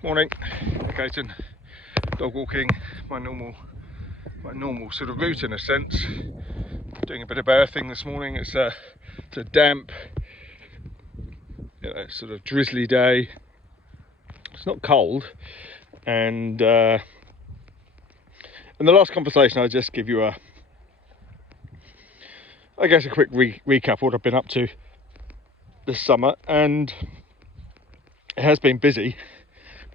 Morning, Ayton. Dog walking, my normal sort of route in a sense. Doing a bit of earthing this morning. It's a damp, sort of drizzly day. It's not cold, and in the last conversation, I'll just give you a quick recap of what I've been up to this summer, and it has been busy.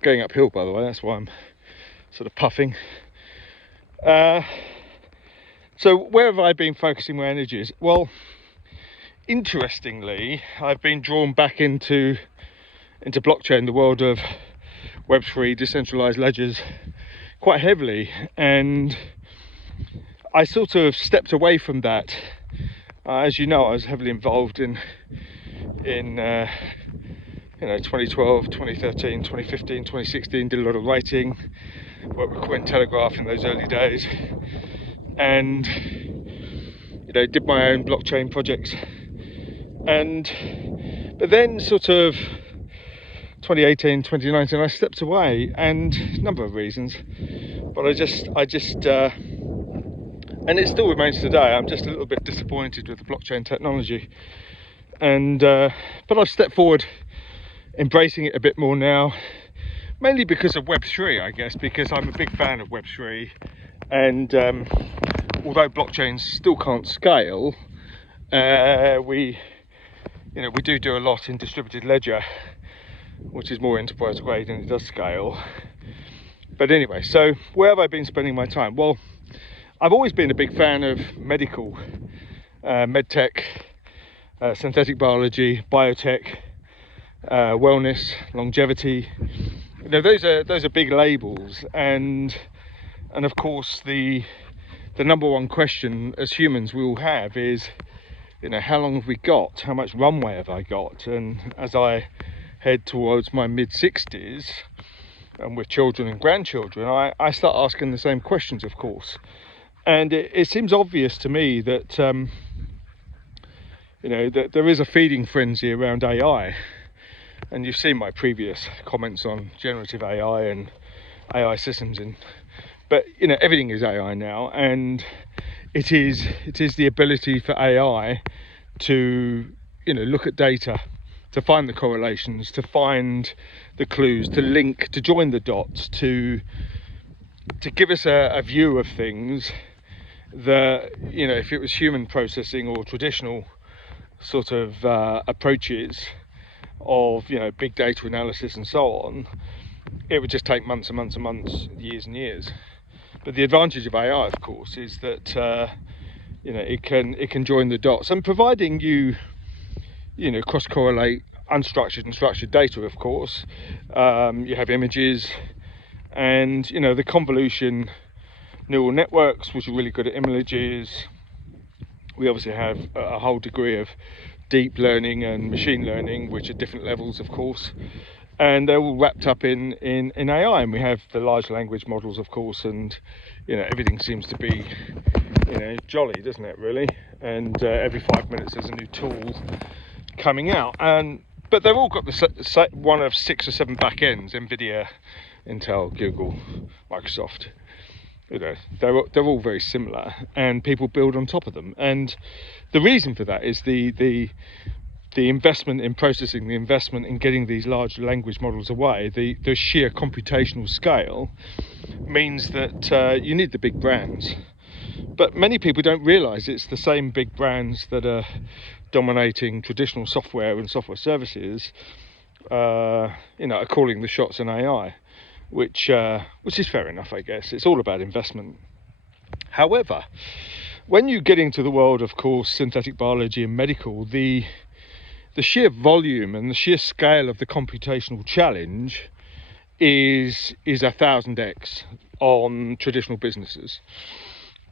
Going uphill, by the way, that's why I'm sort of puffing. So where have I been focusing my energies? Well, interestingly, I've been drawn back into blockchain, the world of Web3, decentralized ledgers, quite heavily, and I sort of stepped away from that. As you know, I was heavily involved in 2012, 2013, 2015, 2016, did a lot of writing, worked with Telegraph in those early days, and did my own blockchain projects. But then sort of 2018, 2019, I stepped away, and a number of reasons, but I just and it still remains today, I'm just a little bit disappointed with the blockchain technology, and but I've stepped forward, embracing it a bit more now, mainly because of Web3, I guess, because I'm a big fan of Web3, and although blockchains still can't scale, we do a lot in distributed ledger, which is more enterprise grade and it does scale. But anyway, so where have I been spending my time? Well, I've always been a big fan of medical, medtech, synthetic biology, biotech, wellness, longevity. Those are big labels, and of course the number one question as humans we all have is, how long have we got? How much runway have I got? And as I head towards my mid-60s, and with children and grandchildren, I start asking the same questions, of course. And it seems obvious to me that that there is a feeding frenzy around AI. And you've seen my previous comments on generative AI and AI systems, but everything is AI now, and it is the ability for AI to look at data, to find the correlations, to find the clues, to link, to join the dots, to give us a view of things that if it was human processing or traditional sort of approaches of big data analysis and so on, it would just take months and months and months, years and years. But the advantage of AI, of course, is that it can join the dots, and providing you cross correlate unstructured and structured data, of course, you have images, and the convolution neural networks, which are really good at images. We obviously have a whole degree of deep learning and machine learning, which are different levels, of course, and they're all wrapped up in AI. And we have the large language models, of course, and everything seems to be jolly, doesn't it, really? And every 5 minutes there's a new tool coming out, but they've all got the one of 6 or 7 backends: NVIDIA, Intel, Google, Microsoft. They're all very similar, and people build on top of them. And the reason for that is the investment in processing, the investment in getting these large language models away, the sheer computational scale means that you need the big brands. But many people don't realize it's the same big brands that are dominating traditional software and software services, are calling the shots in AI. Which is fair enough, I guess. It's all about investment. However, when you get into the world, of course, synthetic biology and medical, the sheer volume and the sheer scale of the computational challenge is 1000x on traditional businesses.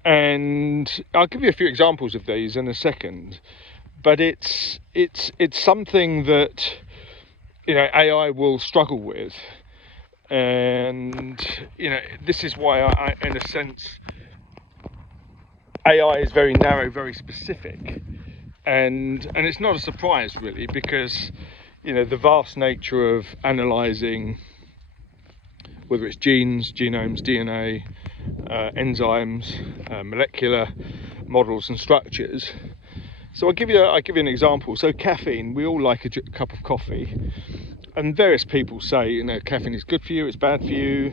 And I'll give you a few examples of these in a second, but it's something that AI will struggle with. And this is why I in a sense, AI is very narrow, very specific, and it's not a surprise really, because the vast nature of analysing whether it's genes, genomes, DNA, enzymes, molecular models and structures. So I'll give you an example. So caffeine, we all like a cup of coffee, and various people say, you know, caffeine is good for you, it's bad for you,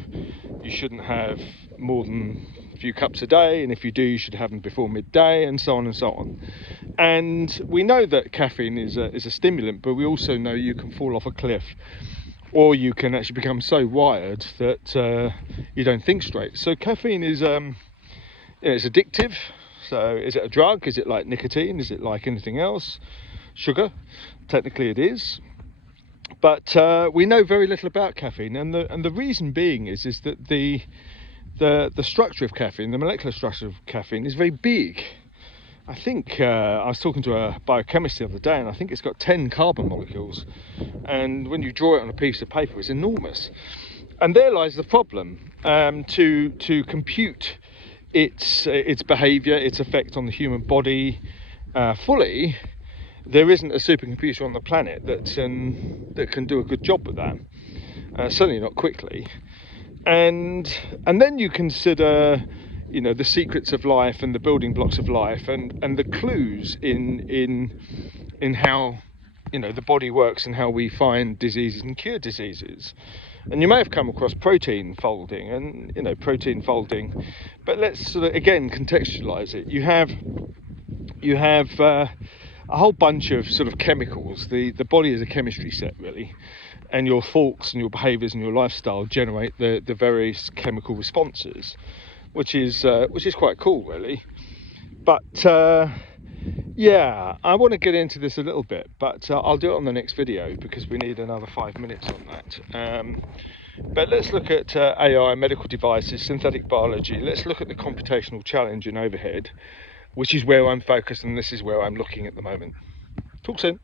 you shouldn't have more than a few cups a day, and if you do, you should have them before midday, and so on and so on. And we know that caffeine is a stimulant, but we also know you can fall off a cliff, or you can actually become so wired that you don't think straight. So caffeine is, it's addictive. So is it a drug? Is it like nicotine? Is it like anything else? Sugar? Technically it is. But we know very little about caffeine, and the reason being is that the structure of caffeine, the molecular structure of caffeine, is very big. I think I was talking to a biochemist the other day, and I think it's got 10 carbon molecules, and when you draw it on a piece of paper, it's enormous. And there lies the problem. To compute its behaviour, its effect on the human body fully, there isn't a supercomputer on the planet that can do a good job with that. Certainly not quickly. And then you consider, you know, the secrets of life and the building blocks of life, and the clues in how, you know, the body works and how we find diseases and cure diseases. And you may have come across protein folding, and, you know, protein folding, but let's sort of again contextualize it. You have a whole bunch of sort of chemicals. The body is a chemistry set, really, and your thoughts and your behaviours and your lifestyle generate the various chemical responses, which is quite cool, really. But yeah, I want to get into this a little bit, but I'll do it on the next video because we need another 5 minutes on that. But let's look at AI, medical devices, synthetic biology. Let's look at the computational challenge in overhead, which is where I'm focused, and this is where I'm looking at the moment. Talk soon.